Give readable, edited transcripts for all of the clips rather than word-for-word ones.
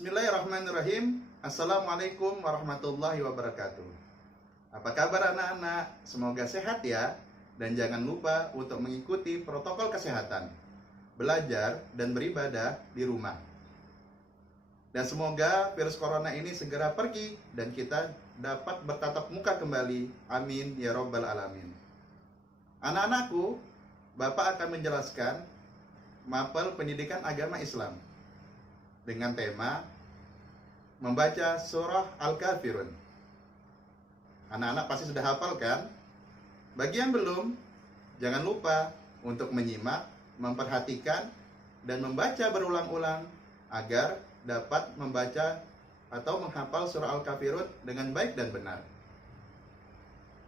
Bismillahirrahmanirrahim. Assalamualaikum warahmatullahi wabarakatuh. Apa kabar anak-anak? Semoga sehat ya. Dan jangan lupa untuk mengikuti protokol kesehatan, belajar dan beribadah di rumah. Dan semoga virus corona ini segera pergi dan kita dapat bertatap muka kembali. Amin ya robbal alamin. Anak-anakku, Bapak akan menjelaskan mapel pendidikan agama Islam dengan tema membaca surah Al-Kafirun. Anak-anak pasti sudah hafal kan? Bagi yang belum, jangan lupa untuk menyimak, memperhatikan, dan membaca berulang-ulang agar dapat membaca atau menghafal surah Al-Kafirun dengan baik dan benar.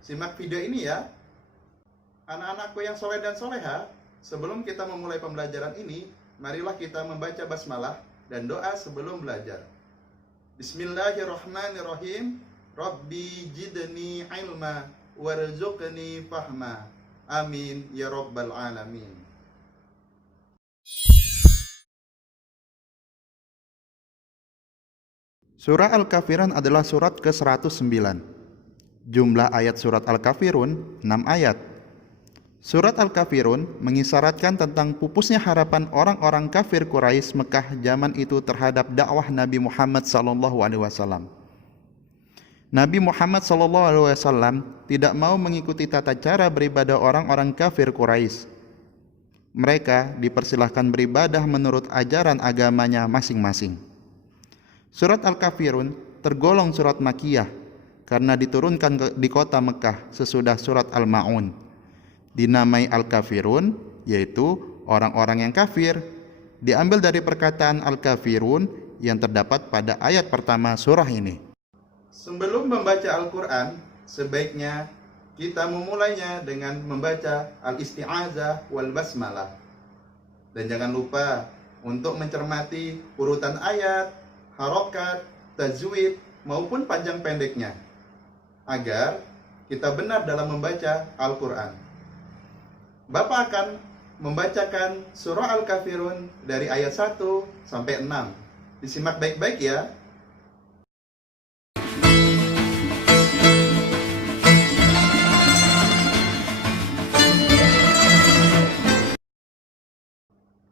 Simak video ini ya. Anak-anakku yang soleh dan soleha, sebelum kita memulai pembelajaran ini, marilah kita membaca basmalah dan doa sebelum belajar. Bismillahirrahmanirrahim. Rabbi jidni ilma warzuqni fahma. Amin ya rabbal alamin. Surah Al-Kafirun adalah surat ke-109. Jumlah ayat surat Al-Kafirun 6 ayat. Surat Al-Kafirun mengisyaratkan tentang pupusnya harapan orang-orang kafir Quraisy Mekah zaman itu terhadap dakwah Nabi Muhammad SAW. Nabi Muhammad SAW tidak mau mengikuti tata cara beribadah orang-orang kafir Quraisy. Mereka dipersilahkan beribadah menurut ajaran agamanya masing-masing. Surat Al-Kafirun tergolong surat Makkiyah karena diturunkan di kota Mekah sesudah surat Al-Ma'un. Dinamai Al-Kafirun, yaitu orang-orang yang kafir, diambil dari perkataan Al-Kafirun yang terdapat pada ayat pertama surah ini. Sebelum membaca Al-Quran, sebaiknya kita memulainya dengan membaca Al-Isti'azah wal Basmalah. Dan jangan lupa untuk mencermati urutan ayat, harokat, tajwid, maupun panjang pendeknya, agar kita benar dalam membaca Al-Quran. Bapak akan membacakan surah Al-Kafirun dari ayat 1 sampai 6. Disimak baik-baik ya.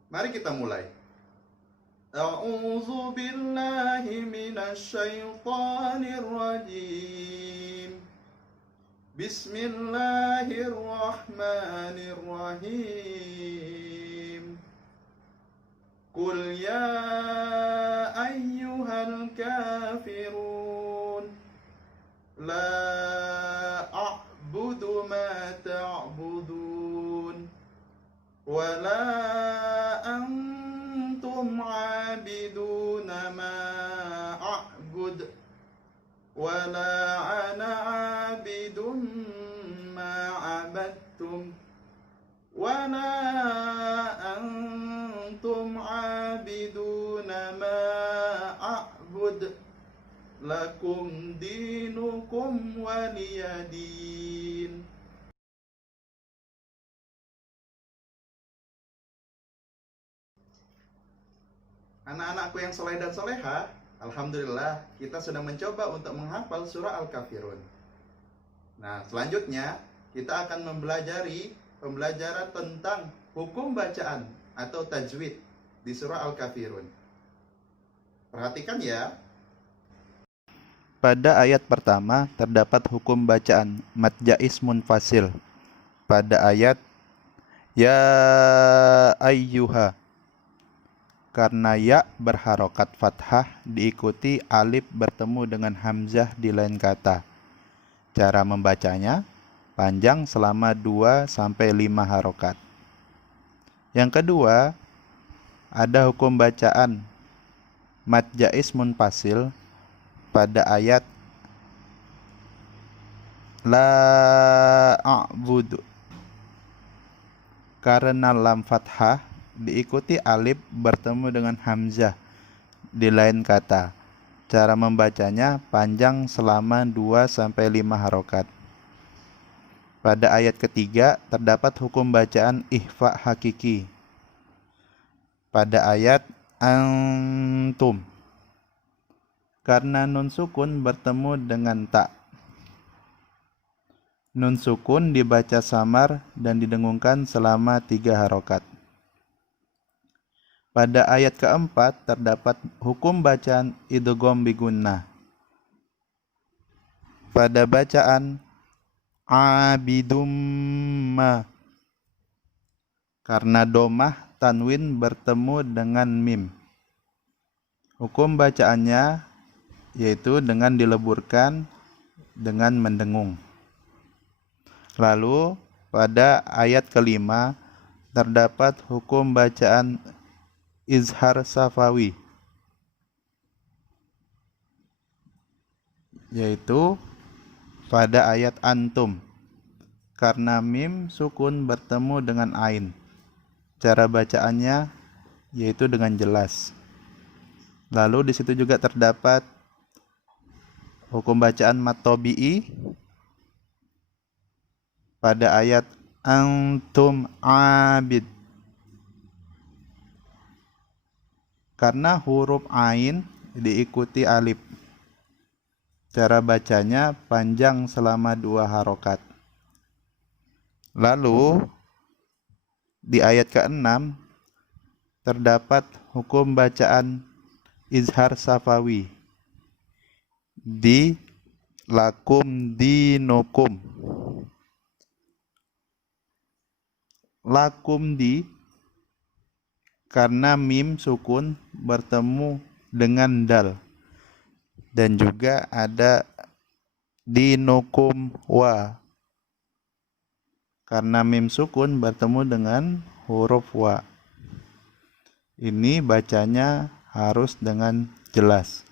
Mari kita mulai. A'udzu billahi minasy syaithanir rajim. Bismillahirrahmanirrahim. Qul ya ayyuhal kafirun la a'budu ma ta'budun wa la antum 'abiduna ma a'bud wa la ana 'abidun ma 'abadtum wa la antum 'abiduna ma a'bud lakum dinukum waliyadin. Anak-anakku yang soleh dan soleha, alhamdulillah kita sudah mencoba untuk menghafal surah Al-Kafirun. Nah, selanjutnya kita akan mempelajari pembelajaran tentang hukum bacaan atau tajwid di surah Al-Kafirun. Perhatikan ya. Pada ayat pertama terdapat hukum bacaan mad jaiz munfasil. Pada ayat ya ayyuha, karena ya berharokat fathah diikuti alif bertemu dengan hamzah di lain kata. Cara membacanya panjang selama 2-5 harokat. Yang kedua, ada hukum bacaan mad jaiz munfasil pada ayat la a'budu, karena lam fathah diikuti alif bertemu dengan hamzah di lain kata. Cara membacanya panjang selama 2-5 harokat. Pada ayat ketiga terdapat hukum bacaan ikhfa hakiki. Pada ayat antum karena nun sukun bertemu dengan ta. Nun sukun dibaca samar dan didengungkan selama 3 harokat. Pada ayat keempat terdapat hukum bacaan idgham bigunnah. Pada bacaan abidumma, karena domah tanwin bertemu dengan mim. Hukum bacaannya yaitu dengan dileburkan dengan mendengung. Lalu pada ayat kelima terdapat hukum bacaan izhar safawi, yaitu pada ayat antum, karena mim sukun bertemu dengan ain. Cara bacaannya yaitu dengan jelas. Lalu di situ juga terdapat hukum bacaan mad tabi'i pada ayat antum abid, karena huruf ain diikuti alif. Cara bacanya panjang selama 2 harokat. Lalu di ayat ke-6 terdapat hukum bacaan izhar safawi di lakum dinukum. Lakum di, karena mim sukun bertemu dengan dal, dan juga ada dinukum wa, karena mim sukun bertemu dengan huruf wa. Ini bacanya harus dengan jelas.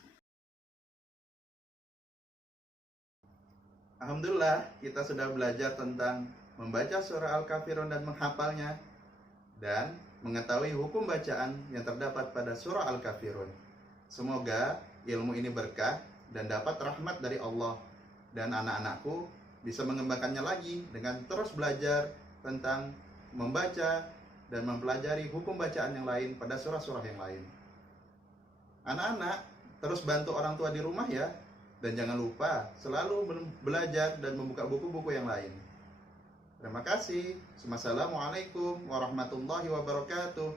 Alhamdulillah, kita sudah belajar tentang membaca surah Al-Kafirun dan menghafalnya, dan mengetahui hukum bacaan yang terdapat pada surah Al-Kafirun. Semoga ilmu ini berkah dan dapat rahmat dari Allah, dan anak-anakku bisa mengembangkannya lagi dengan terus belajar tentang membaca dan mempelajari hukum bacaan yang lain pada surah-surah yang lain. Anak-anak, terus bantu orang tua di rumah ya, dan jangan lupa selalu belajar dan membuka buku-buku yang lain. Terima kasih. Wassalamualaikum warahmatullahi wabarakatuh.